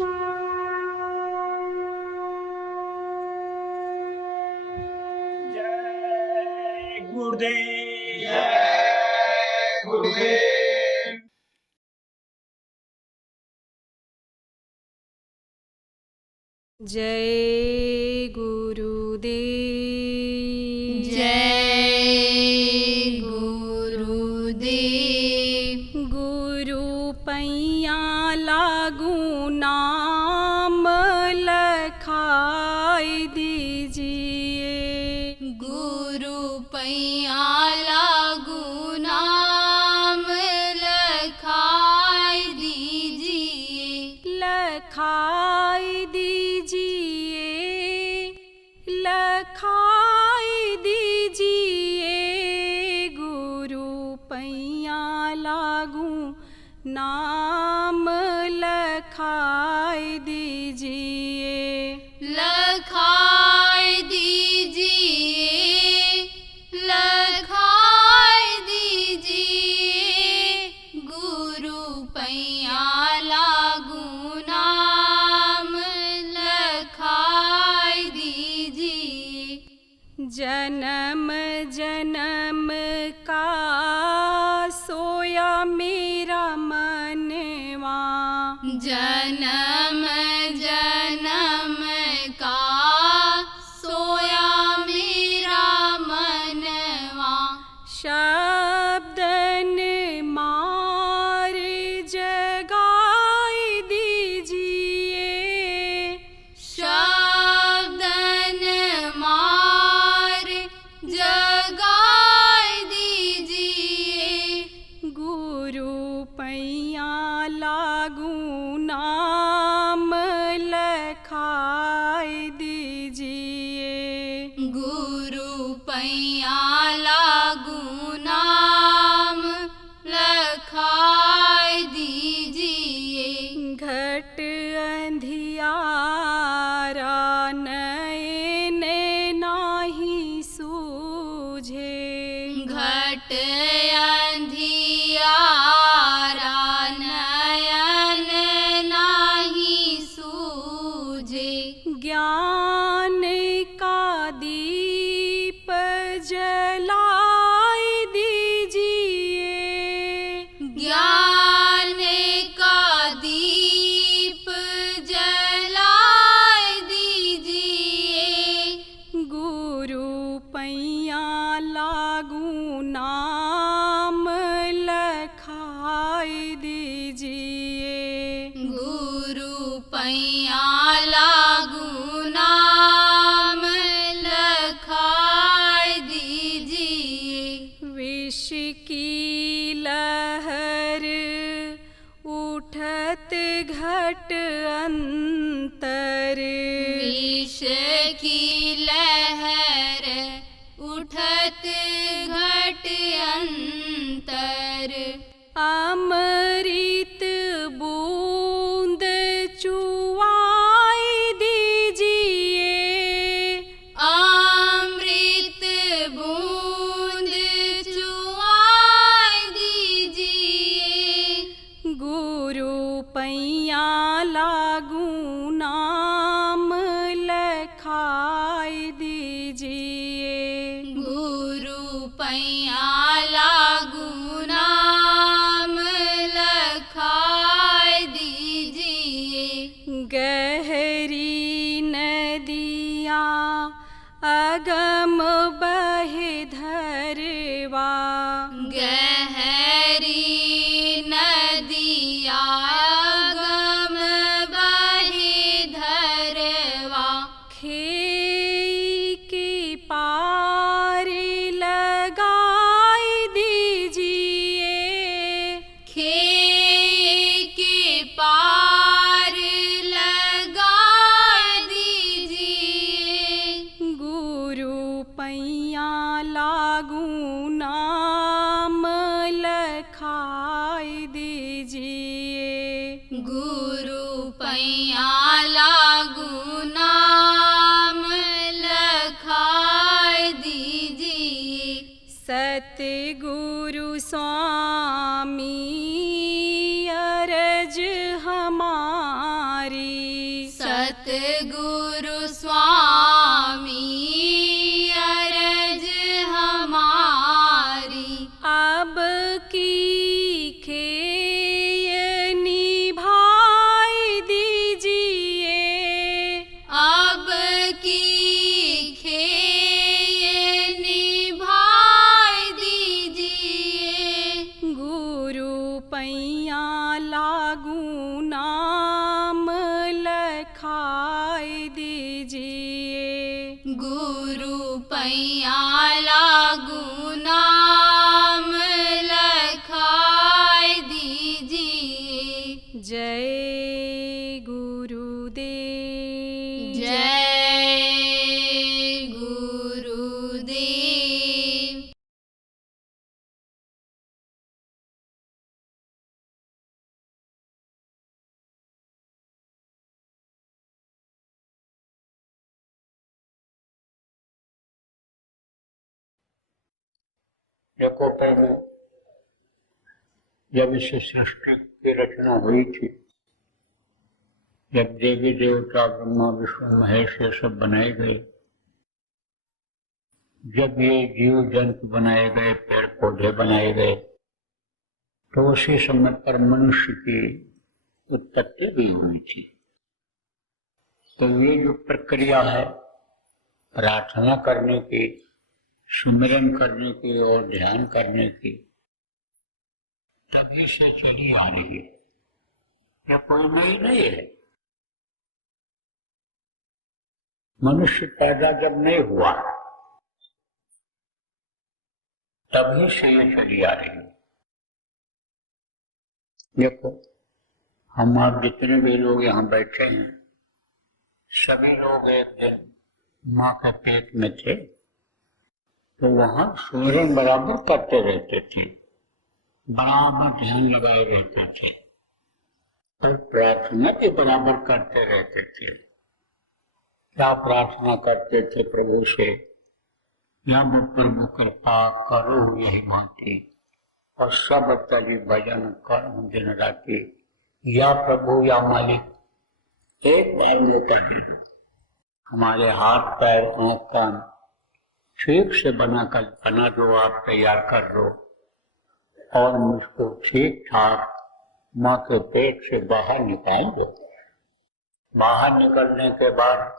जय गुरुदेव। जय गुरुदेव। जय गुरुदेव। जय गुरुदेव। गुरु पैया लागू नाम लखाई दीजिए। गुरु पैया लागू नाम लखाई दीजिए। लखाई दीजिए, लखाई दीजिए। गुरु पैया लागू नाम लखाई दीजिए। लखाई दीजिए, लखाई दीजिए। गुरु पैया लागू नाम लखाई दीजिए। जन्म जन्म का सोया मेरा मनवा। जन्म जन्म का सोया मेरा मनवा। शब्दन मार जगाई दीजिए। शब्दन मार जगाई दीजिए। गुरु पैया लागू नाम लखाई दीजिए। गुरु पैया लागू नाम लखाई दीजिए। घट अंधियारा नयन नाही सूझे। घट अंधियारा नयन नाही सूझे। ज्ञान का दीप जलाई दीजिए। ज्ञान का दीप जलाई दीजिए। गुरु पैया लागू नाम लखाई दीजिए। गुरु पैया लागू नाम लखाई दीजिए। विष की लहर उठत घट अंतर। विष की लहर उठत घट अंतर। अमृत बूंद चुवाई दीजिए। अमृत बूंद चुवाई दीजिए। गुरु पैया लागू नाम लखाई दीजिए। गुरु पैया लागू नाम लखाई दीजिए। गहरी नदिया अगम बहे धरवा। गहरी नदिया गम बहे धरवा। खेई के पार लगाई दीजिए। खे के पार लगा दीजिए। गुरु पैया लागू नाम लखाई दीजिए। गुरु पैया लागू नाम लखाई दीजिए। सतगुरु स्वामी अरज हमारी। सतगुरु स्वामी अरज हमारी। अब की खेय निभाई दीजिए, अब की खेय निभाई दीजिए। गुरु पैया लागू नाम लखाई दीजिए। गुरु पैया लागू नाम लखाई दीजिए। जय गुरुदेव। जय गुरुदेव। देखो, पहले जब इस सृष्टि की रचना हुई थी, जब देवी देवता ब्रह्मा विष्णु महेश ये सब बनाए गए, जब ये जीव जंतु बनाए गए, पेड़ पौधे बनाए गए, तो उसी समय पर मनुष्य की उत्पत्ति भी हुई थी। तो ये जो प्रक्रिया है प्रार्थना करने की, सुमिरन करने की और ध्यान करने की, तभी से चली आ रही है। यह कोई नई नहीं है। मनुष्य पैदा जब नहीं हुआ तभी से ये चली आ रही है। देखो, हम आप जितने भी लोग यहाँ बैठे हैं, सभी लोग एक दिन माँ के पेट में थे, तो वहां सुमिरन बराबर करते रहते थे, बराबर ध्यान लगाए रहते थे, और प्रार्थना भी बराबर करते रहते थे। क्या प्रार्थना करते थे प्रभु से? या प्रभु कृपा करो यही भांति, और सब तली भजन करूं दिन राति। या प्रभु या मालिक, एक बार वो कर दो, हमारे हाथ पैर आंख कान ठीक से बना दो, आप तैयार कर दो, और मुझको ठीक ठाक माँ के पेट से बाहर निकाल दो। बाहर निकलने के बाद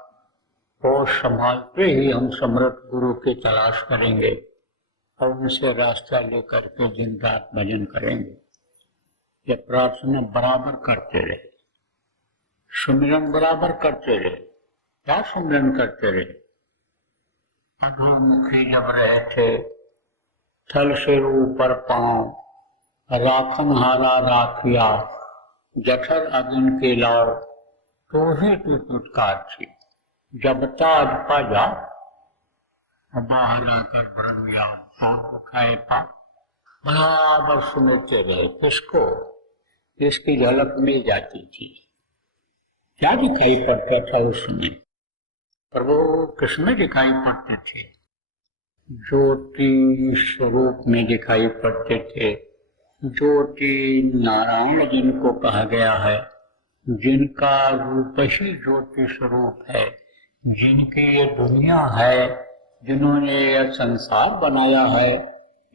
वो संभालते ही हम समर्थ गुरु की तलाश करेंगे और उनसे रास्ता लेकर के दिन रात भजन करेंगे। ये प्रार्थना बराबर करते रहे, सुमिरन बराबर करते रहे। क्या सुमिरन करते रहे? अधोमुखी जब रहे थे, थल से ऊपर पांव, राखन हारा राखिया, जठर अग्न के लाओ, तो ही तू तुटकार थी। जब ताज पाजा, बाहर आकर ब्रह्म उठाए पा, बराबर सुनते रहे। किसको? इसकी झलक मिल जाती थी। क्या दिखाई पड़ता था उस समय? प्रभु किसमें दिखाई पड़ते थे? ज्योति स्वरूप में दिखाई पड़ते थे। ज्योति नारायण जिनको कहा गया है, जिनका रूप ही ज्योति स्वरूप है, जिनकी ये दुनिया है, जिन्होंने यह संसार बनाया है,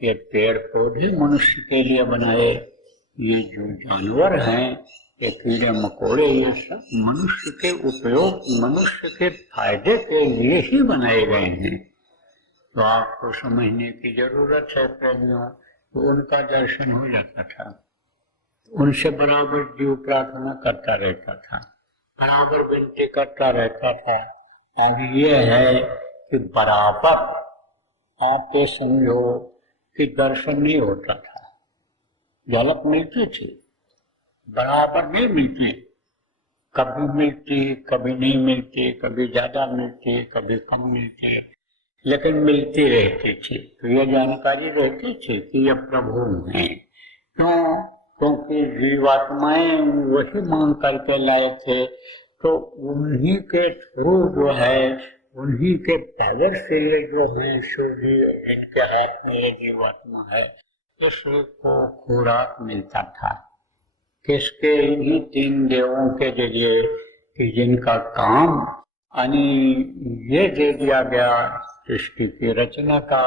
ये पेड़ पौधे मनुष्य के लिए बनाए, ये जो जानवर हैं, ये कीड़े मकोड़े, ये सब मनुष्य के उपयोग, मनुष्य के फायदे के लिए ही बनाए गए हैं। तो आपको समझने की जरूरत है प्रेमियों, तो उनका दर्शन हो जाता था, उनसे बराबर जीव प्रार्थना करता रहता था, बराबर विनती करता रहता था। और ये है कि बराबर आप ये समझो कि दर्शन नहीं होता था, झलक मिलती थी, बराबर नहीं मिलती, कभी मिलती कभी नहीं मिलती, कभी ज्यादा मिलती कभी कम मिलती, लेकिन मिलती रहती थी। तो ये जानकारी रहती थी कि ये प्रभु हैं। क्यों? क्योंकि जीवात्माएं वही मांग करके लाए थे, तो उन्हीं के थ्रू जो है, उन्हीं के पावर से ये जो है सूर्य, जिनके हाथ में ये जीवात्मा है, इसको खुराक मिलता था। किसके? इन्हीं तीन देवों के जरिए, कि जिनका काम यानी ये दे दिया गया सृष्टि की रचना का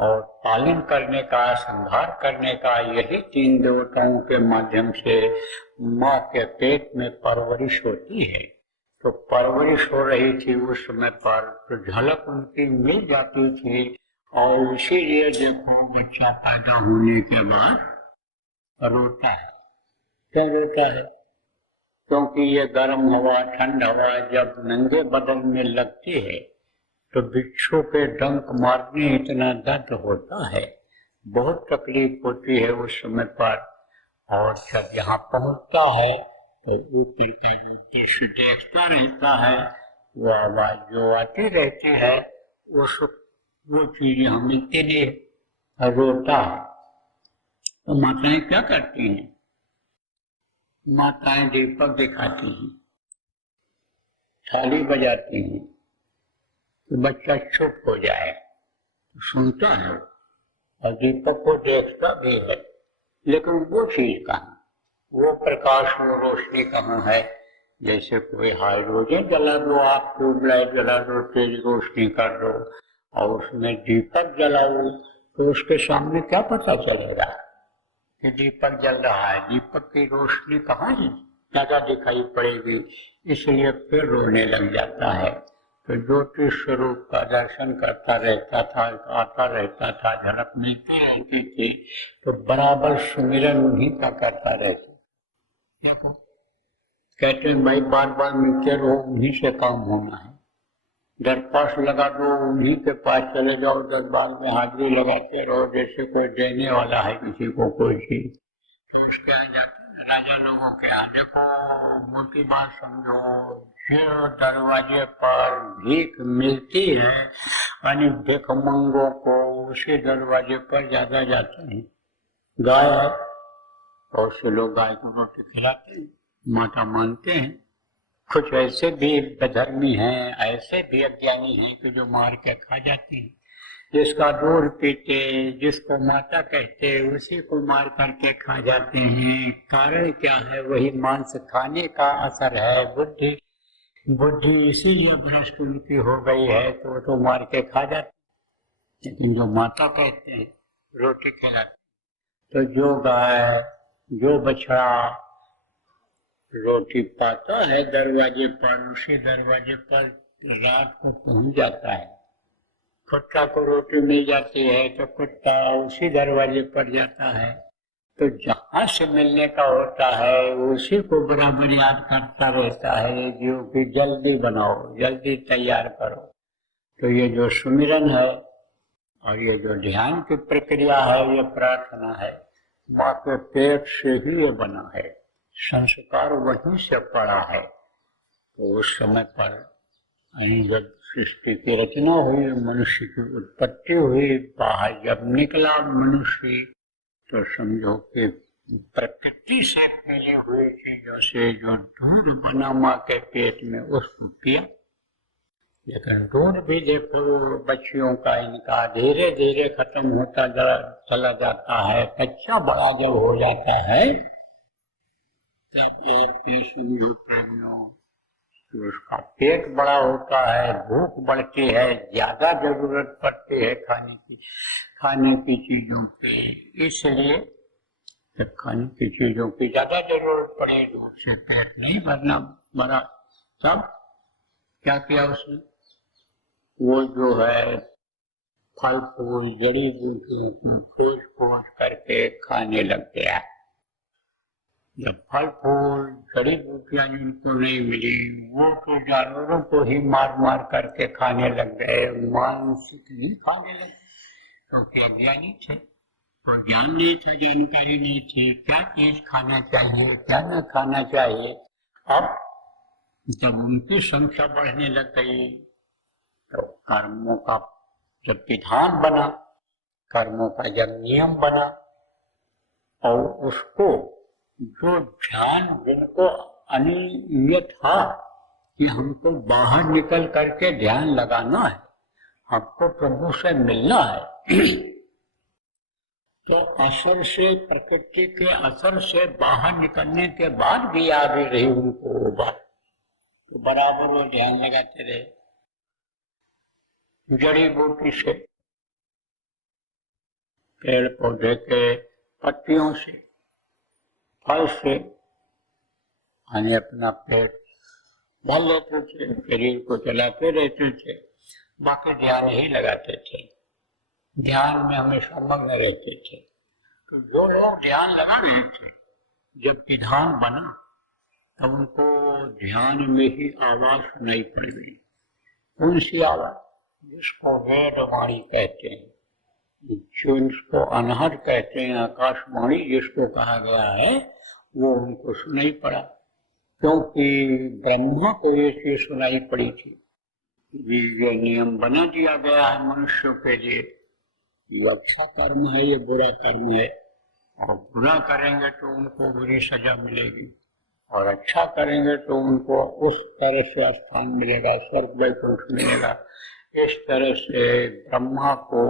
और पालन करने का, संहार करने का, यही तीन देवताओं के माध्यम से माँ के पेट में परवरिश होती है। तो परवरिश हो रही थी उस समय पर, तो झलक उनकी मिल जाती थी। और इसीलिए देखो बच्चा पैदा होने के बाद रोता है। क्या रोता है? क्योंकि ये गर्म हवा, ठंड हवा जब नंगे बदन में लगती है तो बिच्छू के डंक मारने इतना दर्द होता है, बहुत तकलीफ होती है उस समय पर। और जब यहाँ पहुंचता है तो ऊपर का जो दृश्य देखता रहता है, वो आवाज जो आती रहती है, वो चीजें हमें के लिए रोता है। तो माताएं क्या करती हैं? माताएं दीपक दिखाती हैं, थाली बजाती हैं कि बच्चा चुप हो जाए, तो सुनता है और दीपक को देखता भी है, लेकिन वो चीज कहाँ, वो प्रकाश, वो रोशनी कहाँ है? जैसे कोई हाइड्रोजन जला दो, आप ट्यूबलाइट जला दो, तेज रोशनी कर दो और उसमें दीपक जलाओ, तो उसके सामने क्या पता चलेगा कि दीपक जल रहा है? दीपक की रोशनी कहाँ है, ज्यादा दिखाई पड़ेगी, इसलिए फिर रोने लग जाता है। तो ज्योति स्वरूप का दर्शन करता रहता था, आता रहता था, झलक मिलती रहती थी, तो बराबर सुमिरन उन्हीं का करता रहता। देखो कहते हैं भाई बार बार नीचे रहो, उन्हीं से काम होना है। दरपास लगा दो, उन्हीं के पास चले जाओ, दरबार में हाजिरी लगाते रहो, जैसे कोई देने वाला है किसी को कोई चीज, तो उसके यहाँ जाते राजा लोगों के यहाँ। देखो मोटी बात समझो, जो दरवाजे पर भीख मिलती है यानी भिखमंगों को, उसी दरवाजे पर ज्यादा जाते हैं। गाय है और से लोग गाय को रोटी खिलाते हैं, माता मानते हैं। कुछ ऐसे भी बेधर्मी हैं, ऐसे भी अज्ञानी हैं कि जो मार के खा जाते हैं। जिसका दूध पीते, जिसको माता कहते, उसी को मार करके खा जाते हैं। कारण क्या है? वही मांस खाने का असर है। बुद्धि इसीलिए भ्रष्ट उनकी हो गई है, तो मार के खा जाते। लेकिन जो माता कहते हैं रोटी खिलाते, तो जो गाय, जो बछड़ा रोटी पाता है दरवाजे पर, उसी दरवाजे पर रात को पहुंच जाता है। कुत्ता को रोटी मिल जाती है तो कुत्ता उसी दरवाजे पर जाता है। तो जहाँ से मिलने का होता है उसी को बराबर याद करता रहता है, जो कि जल्दी बनाओ, जल्दी तैयार करो। तो ये जो सुमिरन है और ये जो ध्यान की प्रक्रिया है, ये प्रार्थना है, माँ के पेट से ही ये बना है, संस्कार वहीं से पड़ा है। तो उस समय पर जब सृष्टि की रचना हुई, मनुष्य की उत्पत्ति हुई, बाहर जब निकला मनुष्य, तो समझो कि प्रकृति से फैले हुए चीजों से जो दूध बना माँ के पेट में, उसको पिया। लेकिन दूध भी देखो बच्चियों का इनका धीरे धीरे खत्म होता चला जाता है। कच्चा बड़ा जब हो जाता है तब एक समझो प्रेमियों, तो उसका पेट बड़ा होता है, भूख बढ़ती है, ज्यादा जरूरत पड़ती है खाने की चीजों की। इसलिए जब खाने की चीजों की ज्यादा जरूरत पड़ी तो उससे पेट नहीं भरा। तब क्या किया उसने? वो जो है फल फूल जड़ी बूटियों को खोज करके खाने लग गया। जब फल फूल जड़ी बूटियां जिनको नहीं मिली, वो तो जानवरों को ही मार मार करके खाने लग गए, मांसिक नहीं खाने लगे, क्योंकि अज्ञानी थे और ज्ञान नहीं था, जानकारी नहीं थी क्या चीज खाना चाहिए, क्या न खाना चाहिए। अब जब उनकी संख्या बढ़ने लग गई तो कर्मों का जब विधान बना, कर्मों का जब नियम बना, और उसको जो ध्यान जिनको अनिय था कि हमको बाहर निकल करके ध्यान लगाना है, हमको प्रभु से मिलना है, तो असर से, प्रकृति के असर से बाहर निकलने के बाद भी आ भी रही उनको बात तो बराबर वो ध्यान लगाते रहे। जड़ी बूटी से, पेड़ पौधे के पत्तियों से, फल से यानी अपना पेट भर लेते थे, शरीर को चलाते रहते थे, बाकी ध्यान ही लगाते थे, ध्यान में हमेशा मग्न रहते थे। तो जो लोग ध्यान लगा रहे थे, जब विधान बना तब उनको ध्यान में ही आवाज सुनाई पड़ गई। कौन सी आवाज? जिसको वेद वाणी कहते हैं, जो इसको अनहद कहते हैं, आकाशवाणी जिसको कहा गया है, वो उनको सुनाई पड़ा। क्योंकि ब्रह्मा को ये चीज सुनाई पड़ी थी। ये नियम बना दिया गया है मनुष्यों के लिए, ये अच्छा कर्म है, ये बुरा कर्म है, और बुरा करेंगे तो उनको बुरी सजा मिलेगी, और अच्छा करेंगे तो उनको उस तरह से स्थान मिलेगा, स्वर्ग वैकुंठ मिलेगा। इस तरह से ब्रह्मा को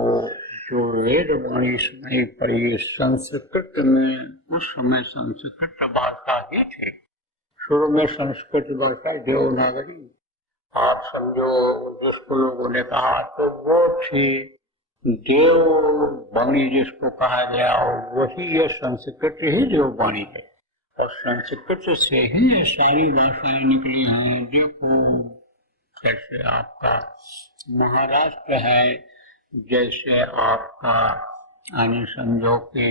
जो वेद वाणी सुनाई पड़ी संस्कृत में, उस समय संस्कृत भाषा ही थे। शुरू में संस्कृत भाषा देवनागरी, आप समझो जिसको लोगों ने कहा तो वो थी देव वाणी, जिसको कहा गया वही ये संस्कृत ही देववाणी है, और संस्कृत से ही ये सारी भाषाएं निकली हैं। देखो जैसे आपका महाराष्ट्र है, जैसे आपका यानी समझो कि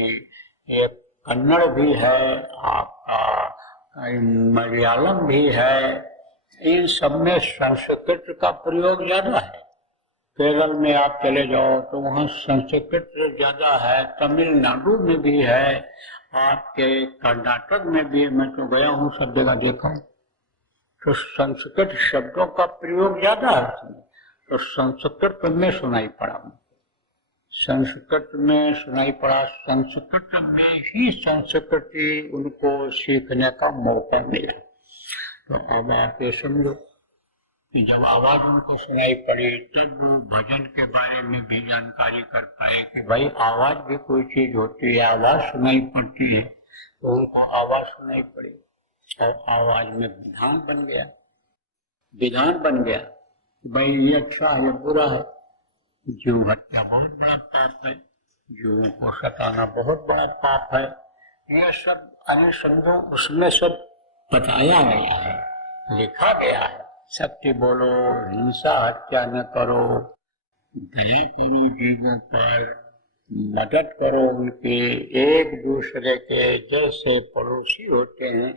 एक कन्नड़ भी है, आपका मलयालम भी है, इन सब में संस्कृत का प्रयोग ज्यादा है। केरल में आप चले जाओ तो वहाँ संस्कृत ज्यादा है, तमिलनाडु में भी है, आपके कर्नाटक में भी, मैं तो गया हूँ सब जगह देखा हूँ, तो संस्कृत शब्दों का प्रयोग ज्यादा है उसमें। तो संस्कृत में सुनाई पड़ा, संस्कृत में सुनाई पड़ा, संस्कृत में ही संस्कृति उनको सीखने का मौका मिला। तो अब आप ये समझो कि जब आवाज उनको सुनाई पड़ी तब भजन के बारे में भी जानकारी कर पाए कि भाई आवाज भी कोई चीज होती है, आवाज सुनाई पड़ती है, तो उनको आवाज सुनाई पड़ी और आवाज में विधान बन गया, विधान बन गया कि भाई ये अच्छा है, ये बुरा है, जीव हत्या बहुत बड़ा पाप है, जीवों को सताना बहुत बड़ा पाप है, यह सब अन्य समझो उसमें सब बताया गया है, लिखा गया है। सत्य बोलो, हिंसा हत्या न करो, दया करो जीवों पर, मदद करो उनके, एक दूसरे के जैसे पड़ोसी होते हैं,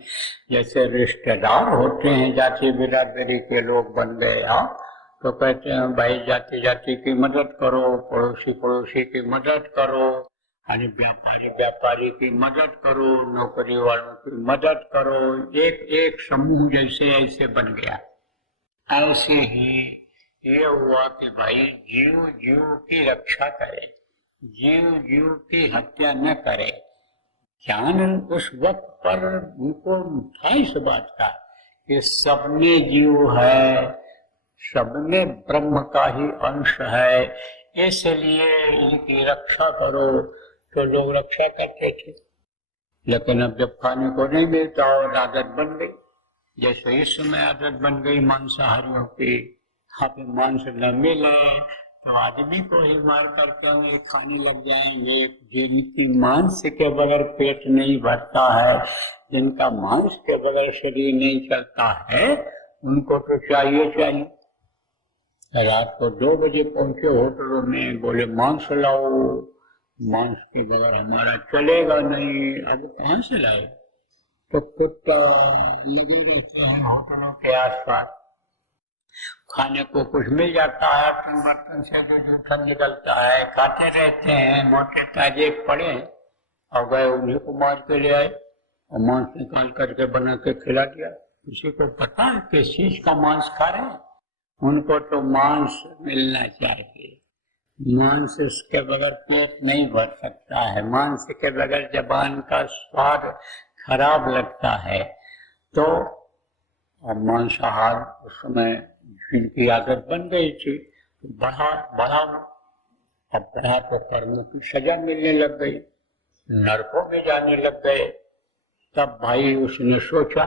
जैसे रिश्तेदार होते हैं, जाति बिरादरी के लोग बन गए आप, तो कहते हैं भाई जाति जाति की मदद करो, पड़ोसी पड़ोसी की मदद करो, यानी व्यापारी व्यापारी की मदद करो, नौकरी वालों की मदद करो, एक एक समूह जैसे ऐसे बन गया। ऐसे ही ये हुआ कि भाई जीव जीव की रक्षा करे, जीव जीव की हत्या न करे। ज्ञान उस वक्त पर उनको था इस बात का कि सबने जीव है, सबने ब्रह्म का ही अंश है, इसलिए इनकी रक्षा करो। तो लोग रक्षा करते थे, लेकिन अब जब खाने को नहीं मिलता और आदत बन गई, जैसे इस समय आदत बन गई मांसाहारियों की, अब मांस न मिले तो आदमी को ही मार करके वे खाने लग जाएंगे। जिनकी मांस के बगैर पेट नहीं भरता है, जिनका मांस के बगैर शरीर नहीं चलता है, उनको तो चाहिए चाहिए। रात को 2 बजे पहुंचे होटलों में, बोले मांस लाओ, मांस के बगैर हमारा चलेगा नहीं। अब कहाँ से लाए? तो कुत्ता लगे रहते हैं होटलों के आसपास, खाने को कुछ मिल जाता है तो बर्तन से जो जूठा निकलता है खाते रहते हैं। मोटे ताजे पड़े और गए, उन्हीं को मार के ले आए और मांस निकाल करके बना के खिला दिया। किसी को पता है किस चीज का मांस खा रहे हैं? उनको तो मांस मिलना चाहिए। मांस के बगैर पेट नहीं भर सकता है, मांस के बगैर जबान का स्वाद खराब लगता है। तो मांसाहार उस समय जिनकी आदत बन गई थी, बढ़ा अब बढ़ा तो कर्म की सजा मिलने लग गई, नरकों में जाने लग गए। तब भाई उसने सोचा,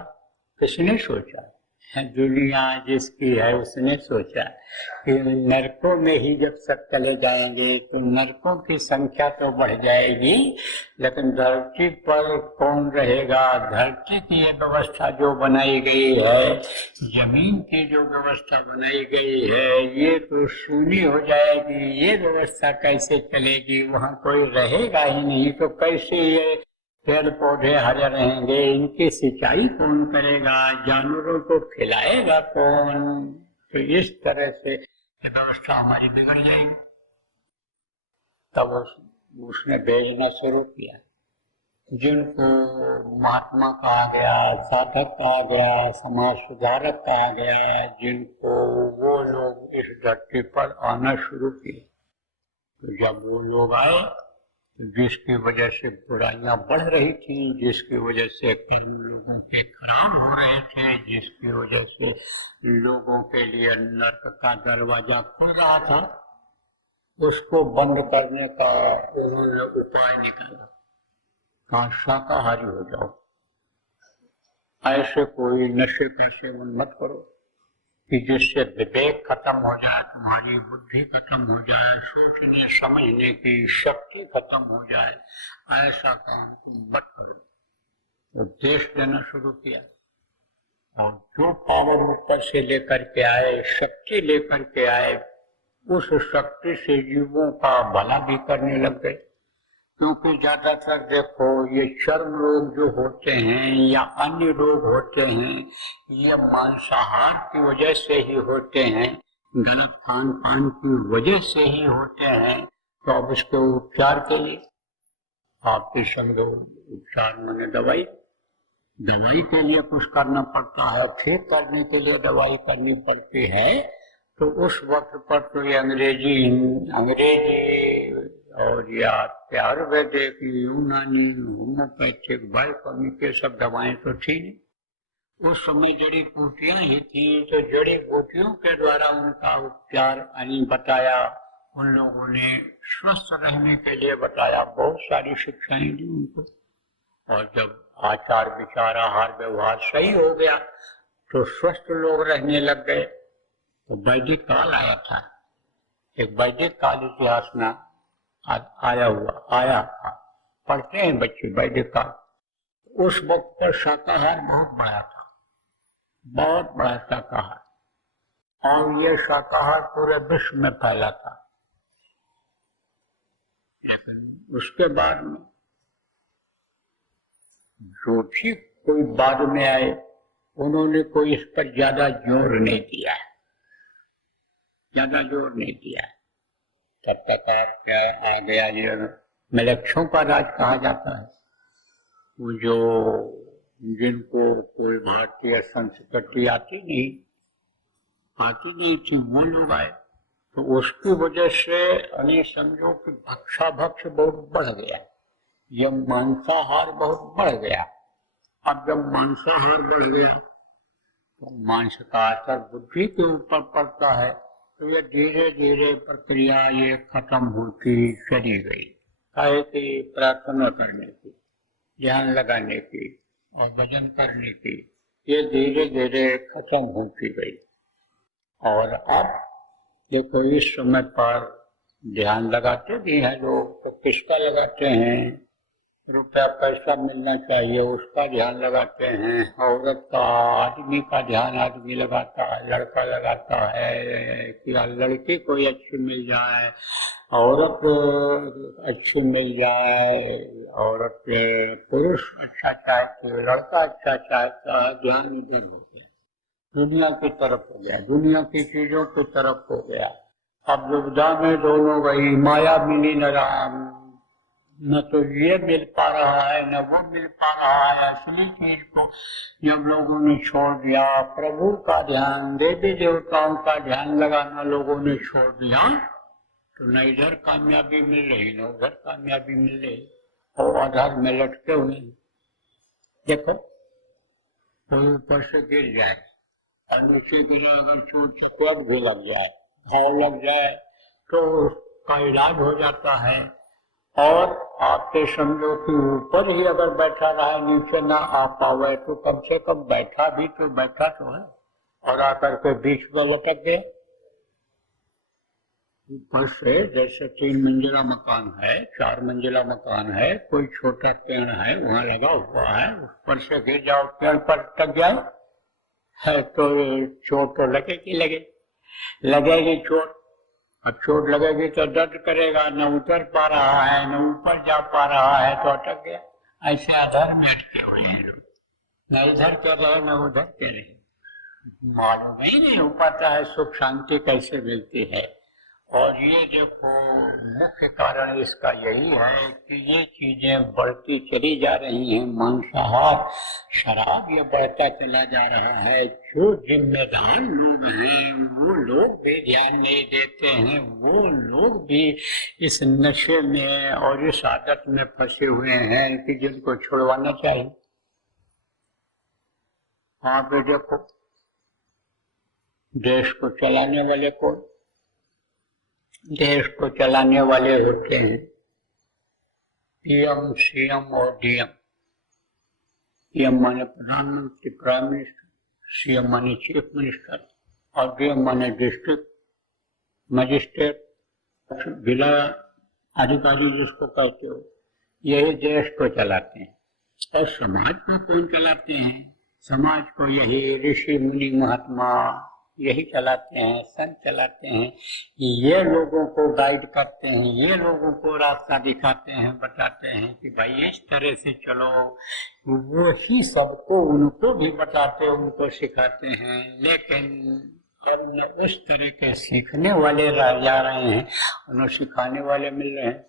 किसने सोचा? दुनिया जिसकी है उसने सोचा कि नरकों में ही जब सब चले जाएंगे तो नरकों की संख्या तो बढ़ जाएगी, लेकिन धरती पर कौन रहेगा। धरती की ये व्यवस्था जो बनाई गई है, जमीन की जो व्यवस्था बनाई गई है, ये तो शून्य हो जाएगी। ये व्यवस्था कैसे चलेगी, वहाँ कोई रहेगा ही नहीं, तो कैसे ये पेड़ पौधे हरे रहेंगे, इनकी सिंचाई कौन करेगा, जानवरों को खिलाएगा कौन। तो इस तरह से व्यवस्था हमारी बिगड़ जाएगी। तब उसने भेजना शुरू किया, जिनको महात्मा कहा गया, साधक कहा गया, समाज सुधारक कहा गया, जिनको वो लोग इस धरती पर आना शुरू किए। तो जब वो लोग आए, जिसकी वजह से बुराइयां बढ़ रही थी, जिसकी वजह से कर्म लोगों के खराब हो रहे थे, जिसकी वजह से लोगों के लिए नरक का दरवाजा खुल रहा था, उसको बंद करने का उन्होंने उपाय निकाला। कहा शाकाहारी हो जाओ, ऐसे कोई नशे का सेवन मत करो कि जिससे विवेक खत्म हो जाए, तुम्हारी बुद्धि खत्म हो जाए, सोचने समझने की शक्ति खत्म हो जाए, ऐसा काम तुम मत करो। तो देश देना शुरू किया, और जो पावर ऊपर से लेकर के आए, शक्ति लेकर के आए, उस शक्ति से जीवों का भला भी करने लग गए। क्योंकि ज्यादातर देखो ये चर्म रोग जो होते हैं या अन्य रोग होते हैं, ये मांसाहार की वजह से ही होते हैं, गलत खान पान की वजह से ही होते हैं। तो अब इसके उपचार के लिए आपके समझो, उपचार माने दवाई, दवाई के लिए कुछ करना पड़ता है, ठीक करने के लिए दवाई करनी पड़ती है। तो उस वक्त पर तो ये अंग्रेजी और या आयुर्वेदिक, यूनानी, होम्योपैथिक, बायोकेमिक के सब दवाएं तो थी नहीं। उस समय जड़ी बूटियां ही थी, तो जड़ी बूटियों के द्वारा उनका उपचार बताया। उन लोगों ने स्वस्थ रहने के लिए बताया, बहुत सारी शिक्षाएं दी उनको। और जब आचार विचार आहार व्यवहार सही हो गया तो स्वस्थ लोग रहने लग गए। तो वैदिक काल आया था, एक वैदिक काल इतिहास में आया था, पढ़ते हैं बच्चे वैदिक काल। उस वक्त पर शाकाहार बहुत बड़ा था, बहुत बड़ा शाकाहार, और ये शाकाहार पूरे विश्व में फैला था। लेकिन उसके बाद में जो भी कोई बाद में आए, उन्होंने कोई इस पर ज्यादा जोर नहीं दिया, ज्यादा जोर नहीं दिया। तब तक आपका आ गया ये मलेच्छों का राज कहा जाता है, वो जो जिनको कोई भारतीय संस्कृति आती नहीं थी, वो लोग आए। तो उसकी वजह से अनेक समझो कि भक्षाभक्ष बहुत बढ़ गया, ये मांसाहार बहुत बढ़ गया। अब जब मांसाहार बढ़ गया तो मांस का असर बुद्धि के ऊपर पड़ता है, तो ये धीरे धीरे प्रक्रिया ये खत्म होती चली गई। काहे की प्रार्थना करने की, ध्यान लगाने की और भजन करने की, ये धीरे धीरे खत्म होती गई। और अब देखो इस समय पर ध्यान लगाते भी हैं लोग, तो किसका लगाते हैं? रुपया पैसा मिलना चाहिए उसका ध्यान लगाते हैं, औरत का, आदमी का ध्यान आदमी लगाता है, लड़का लगाता है कि लड़की कोई अच्छी मिल जाए, औरत अच्छी मिल जाए, औरत पुरुष अच्छा चाहते, लड़का अच्छा चाहता है, ध्यान इधर हो गया, दुनिया की तरफ हो गया, दुनिया की चीजों की तरफ हो गया। अब दुविधा में दोनों गई, माया मिली न राम, न तो ये मिल पा रहा है न वो मिल पा रहा है। असली चीज को जब लोगों ने छोड़ दिया, प्रभु का ध्यान, देवी देवताओं का ध्यान लगाना लोगों ने छोड़ दिया, तो न इधर कामयाबी मिल रही न उधर कामयाबी मिल रही, और आधार में लटके हुए। देखो कोई ऊपर से गिर जाए और नीचे गिरे, अगर चोट चपेट भी लग जाए, घाव लग जाए, तो उसका इलाज हो जाता है। और आपके समझो कि ऊपर ही अगर बैठा रहा, नीचे ना आ पावे, तो कम से कम बैठा भी तो है। और आकर के बीच में लटक गया। ऊपर से जैसे 3 मंजिला मकान है, 4 मंजिला मकान है, कोई छोटा पेड़ है वहां लगा हुआ है, उस पर से गिर जाओ, पेड़ पर लटक जाओ है तो चोट तो लगेगी चोट। अब चोट लगेगी तो दर्द करेगा, न उतर पा रहा है न ऊपर जा पा रहा है तो अटक गया। ऐसे अधर में अटके हुए हैं लोग, न इधर के रहे न उधर के रहे, मालूम ही नहीं हो पाता है सुख शांति कैसे मिलती है। और ये देखो मुख्य कारण इसका यही है कि ये चीजें बढ़ती चली जा रही हैं। मांसाहार शराब ये बढ़ता चला जा रहा है। जो जिम्मेदार लोग हैं वो लोग भी ध्यान नहीं देते हैं, वो लोग भी इस नशे में और इस आदत में फंसे हुए हैं कि जिनको छुड़वाना चाहिए। वहां पे देखो देश को चलाने वाले कौन? देश को चलाने वाले होते हैं पीएम, सीएम और डीएम। पीएम माने प्रधानमंत्री, प्राइम मिनिस्टर, सीएम माने चीफ मिनिस्टर और डीएम माने डिस्ट्रिक्ट मजिस्ट्रेट, जिला अधिकारी जिसको कहते हो। यही देश को चलाते हैं। और समाज को कौन चलाते हैं? समाज को यही ऋषि मुनि महात्मा यही चलाते हैं, संत चलाते हैं। ये लोगों को गाइड करते हैं, ये लोगों को रास्ता दिखाते हैं, बताते हैं कि भाई इस तरह से चलो। वो ही सबको उनको भी बताते, उनको सिखाते हैं। लेकिन अब न उस तरह के सीखने वाले जा रहे हैं, उन्हें सिखाने वाले मिल रहे हैं।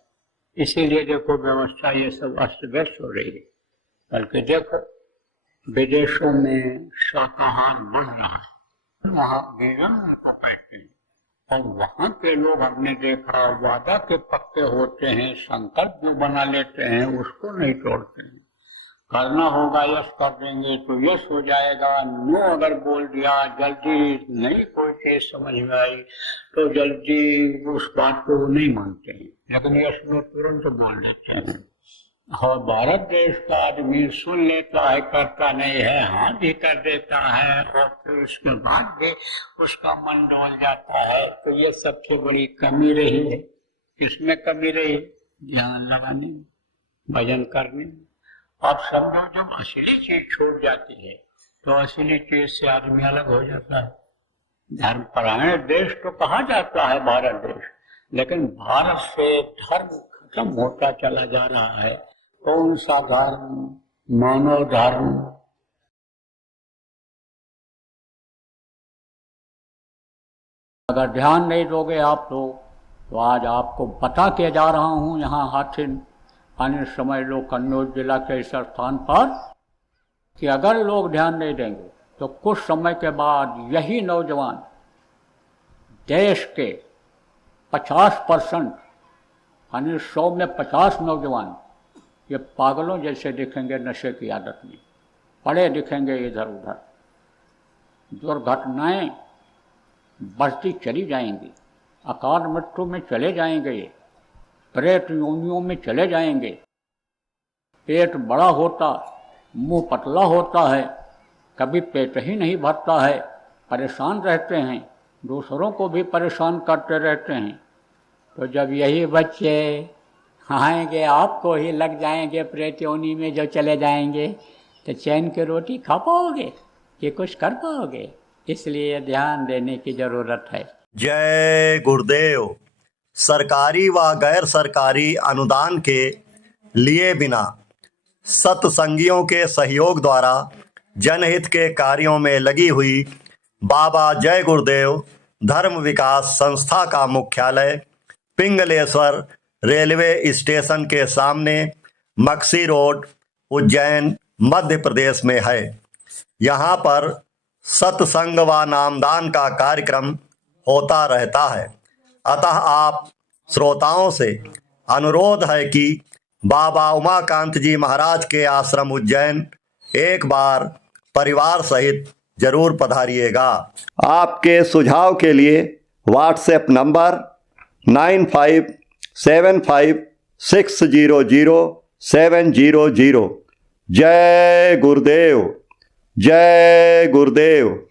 इसीलिए देखो व्यवस्था ये सब अस्त व्यस्त हो रही है। बल्कि देखो विदेशों में शाकाहार बढ़ रहा है, वहाँ वेगन उनको कहते हैं। और वहाँ के लोग हमने देखा वादा के पक्के होते हैं, संकल्प जो बना लेते हैं उसको नहीं तोड़ते हैं। करना होगा यस कर देंगे तो यस हो जाएगा, नो अगर बोल दिया, जल्दी नहीं कोई चीज समझ में आई तो जल्दी उस बात को नहीं मानते हैं, लेकिन यस नो तुरंत बोल देते हैं। और भारत देश का आदमी सुन लेता है, करता नहीं है, हाँ भी कर देता है और फिर उसके बाद भी उसका मन डोल जाता है। तो ये सबसे बड़ी कमी रही है। किसमें कमी रही? ध्यान लगाने में, भजन करने में। अब समझो जब असली चीज छूट जाती है तो असली चीज से आदमी अलग हो जाता है। धर्मपरायण देश तो कहा जाता है भारत देश, लेकिन भारत से धर्म खत्म होता चला जा रहा है। कौन सा धर्म? मानव धर्म। अगर ध्यान नहीं दोगे आप लोग तो आज आपको बता के जा रहा हूं यहाँ हाथिन आने समय लोग कन्नौज जिला के इस स्थान पर कि अगर लोग ध्यान नहीं देंगे तो कुछ समय के बाद यही नौजवान देश के 50% यानी 100 में 50 नौजवान ये पागलों जैसे दिखेंगे, नशे की आदत में पड़े दिखेंगे इधर उधर। दुर्घटनाएं बढ़ती चली जाएंगी, अकाल मृत्यु में चले जाएंगे, प्रेत योनियों में चले जाएंगे। पेट बड़ा होता, मुंह पतला होता है, कभी पेट ही नहीं भरता है, परेशान रहते हैं, दूसरों को भी परेशान करते रहते हैं। तो जब यही बच्चे आएंगे आपको ही लग जाएंगे प्रेत योनि में जो चले जाएंगे, तो चैन की रोटी खा पाओगे कि कुछ कर पाओगे? इसलिए ध्यान देने की जरूरत है। जय गुरुदेव। सरकारी व गैर सरकारी अनुदान के लिए बिना सत्संगियों के सहयोग द्वारा जनहित के कार्यों में लगी हुई बाबा जय गुरुदेव धर्म विकास संस्था का मुख्यालय पिंगलेश्वर रेलवे स्टेशन के सामने मक्सी रोड, उज्जैन, मध्य प्रदेश में है। यहाँ पर सत्संग व नामदान का कार्यक्रम होता रहता है। अतः आप श्रोताओं से अनुरोध है कि बाबा उमाकांत जी महाराज के आश्रम उज्जैन एक बार परिवार सहित जरूर पधारिएगा। आपके सुझाव के लिए व्हाट्सएप नंबर 9575600700। जय गुरुदेव, जय गुरुदेव।